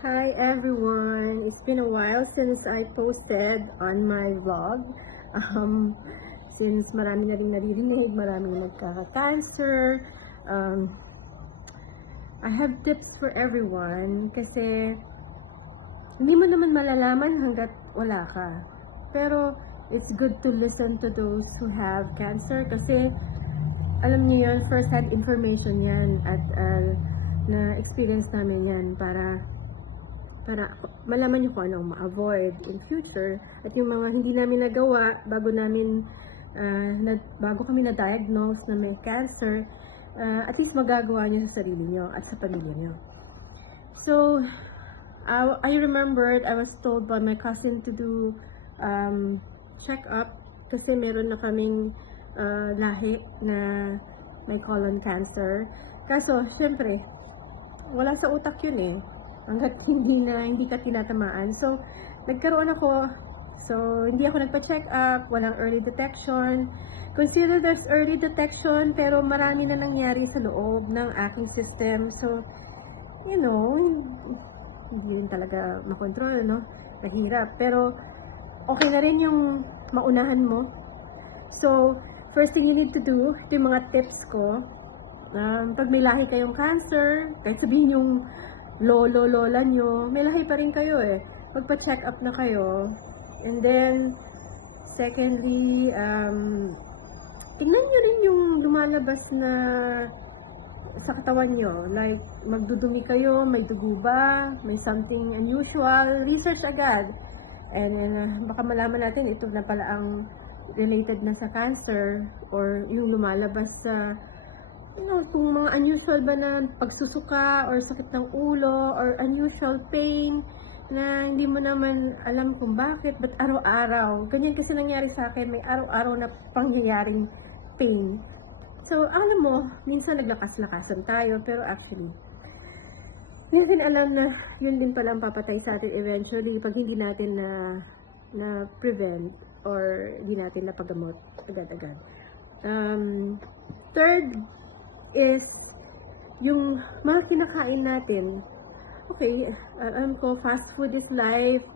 Hi everyone! It's been a while since I posted on my vlog. Um, since marami na rin naririnig, maraming nagkaka-cancer. Um, I have tips for everyone kasi hindi mo naman malalaman hanggat wala ka. Pero it's good to listen to those who have cancer kasi alam niyo yun, first-hand information yan at na-experience namin yan para malaman niyo kung anong ma-avoid in future at yung mga hindi namin nagawa bago kami na-diagnose na may cancer, at least magagawa niyo sa sarili niyo at sa pamilya niyo. So, I remembered I was told by my cousin to do check-up kasi meron na kaming lahi na may colon cancer. Kaso, syempre, wala sa utak yun eh. Hanggat hindi ka tinatamaan. So, nagkaroon ako. So, hindi ako nagpa-check up, walang early detection. Consider there's early detection, pero marami na nangyari sa loob ng aking system. So, you know, hindi yun talaga makontrol, no? Mahirap. Pero, okay na rin yung maunahan mo. So, first thing you need to do, ito yung mga tips ko. Pag may lahi kayong cancer, kahit sabihin yung lola nyo, may lahi pa rin kayo eh. Magpa-check up na kayo. And then, secondly, tingnan nyo rin yung lumalabas na sa katawan nyo. Like, magdudumi kayo, may dugo ba, may something unusual, research agad. And then, baka malaman natin ito na pala ang related na sa cancer or yung lumalabas sa kung mga unusual ba na pagsusuka or sakit ng ulo or unusual pain na hindi mo naman alam kung bakit, but araw-araw. Ganyan kasi nangyari sa akin, may araw-araw na pangyayaring pain. So, alam mo, minsan naglakas-lakasan tayo, pero actually, hindi natin alam na yun din palang papatay sa atin eventually pag hindi natin na prevent or hindi natin napagamot agad-agad. Third is yung mga kinakain natin. Okay, alam ko fast food is life,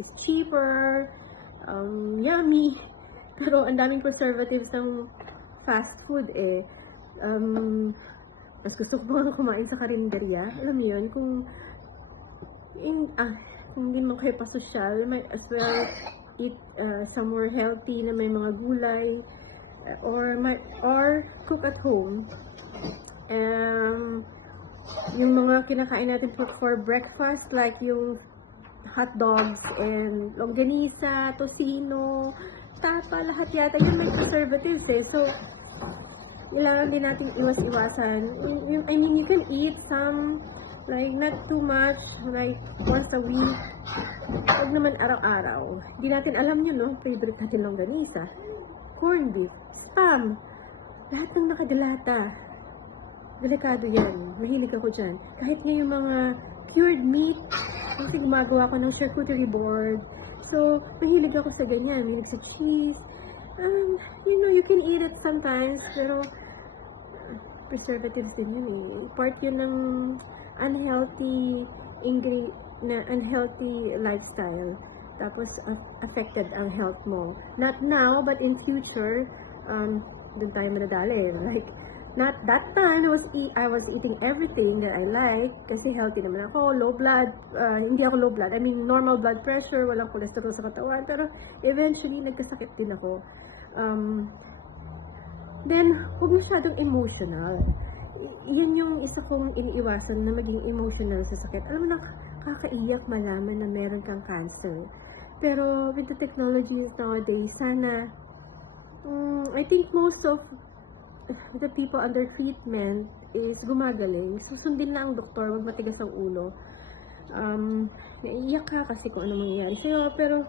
is cheaper, yummy, pero ang daming preservatives ng fast food eh. Mas gusto ko nga kumain sa karinderya. Alam mo yun, kung hindi man kayo pasosyal, might as well eat somewhere healthy na may mga gulay, or cook at home. Yung mga kinakain natin for breakfast, like yung hot dogs and longganisa, tocino, tapa, lahat yata yun may preservatives eh. So, kailangan din natin iwas-iwasan. I mean, you can eat some, like not too much, like once a week. Huwag naman araw-araw. Hindi natin alam yun, no? Favorite natin longganisa, corned beef, spam, lahat ng nakadilata. Delikado yan. Mahilig ako dyan. Kahit nga yung mga cured meat, kasi gumagawa ko ng charcuterie board. So, mahilig ako sa ganyan. Mahilig sa cheese. You know, you can eat it sometimes, pero preservatives din yun eh. Part yun ng unhealthy lifestyle. Tapos, affected ang health mo. Not now, but in future, dun tayo manadali. Like, not that time, I was eating everything that I like kasi healthy naman ako, low blood, hindi ako low blood, I mean normal blood pressure, walang cholesterol sa katawan, pero eventually nagkasakit din ako. Then, huwag masyadong emotional. Yan yung isa kong iniiwasan na maging emotional sa sakit. Alam mo na, kakaiyak malaman na meron kang cancer. Pero with the technology nowadays, sana, I think most of the people under treatment is gumagaling. Susundin na ang doktor, wag matigas ang ulo. Naiiyak ka kasi kung ano mangyayari sa'yo, pero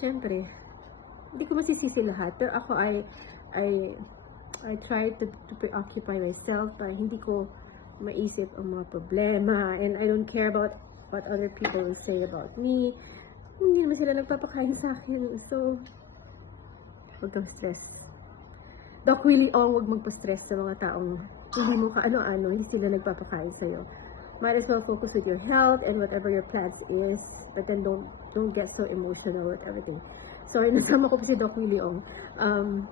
syempre, hindi ko masisisi lahat. Pero ako, I try to preoccupy myself para hindi ko maisip ang mga problema, and I don't care about what other people will say about me. Hindi naman sila nagpapakain sa akin. So, huwag kang stress. Doc Willie Ong, huwag magpa-stress sa mga taong hindi mo kaano-ano, hindi sila nagpapakain sa'yo. Might as well focus with your health and whatever your plans is, but then don't get so emotional with everything. Sorry, nasama ko pa si Doc Willie Ong.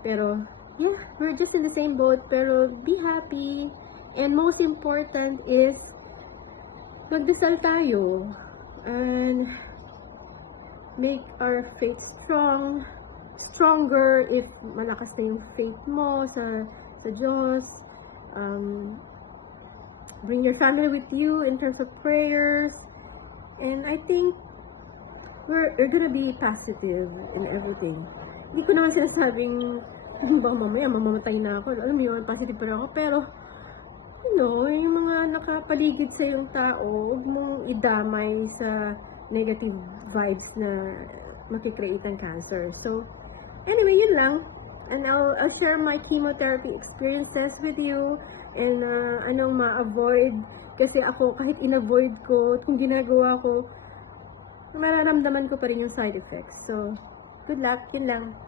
Pero, yeah, we're just in the same boat, pero be happy. And most important is, magdasal tayo and make our faith stronger if malakas na yung faith mo sa Diyos. Bring your family with you in terms of prayers. And I think we're gonna be positive in everything. Hindi ko naman sinasabing, baka mamaya mamamatay na ako. Alam mo yun, positive pa rin ako. Pero, you know, yung mga nakapaligid sa yung tao, huwag mong idamay sa negative vibes na makikreate ng cancer. So, anyway, yun lang. And I'll share my chemotherapy experiences with you and anong ma-avoid. Kasi ako, kahit in-avoid ko, kung ginagawa ko, nararamdaman ko pa rin yung side effects. So, good luck. Yun lang.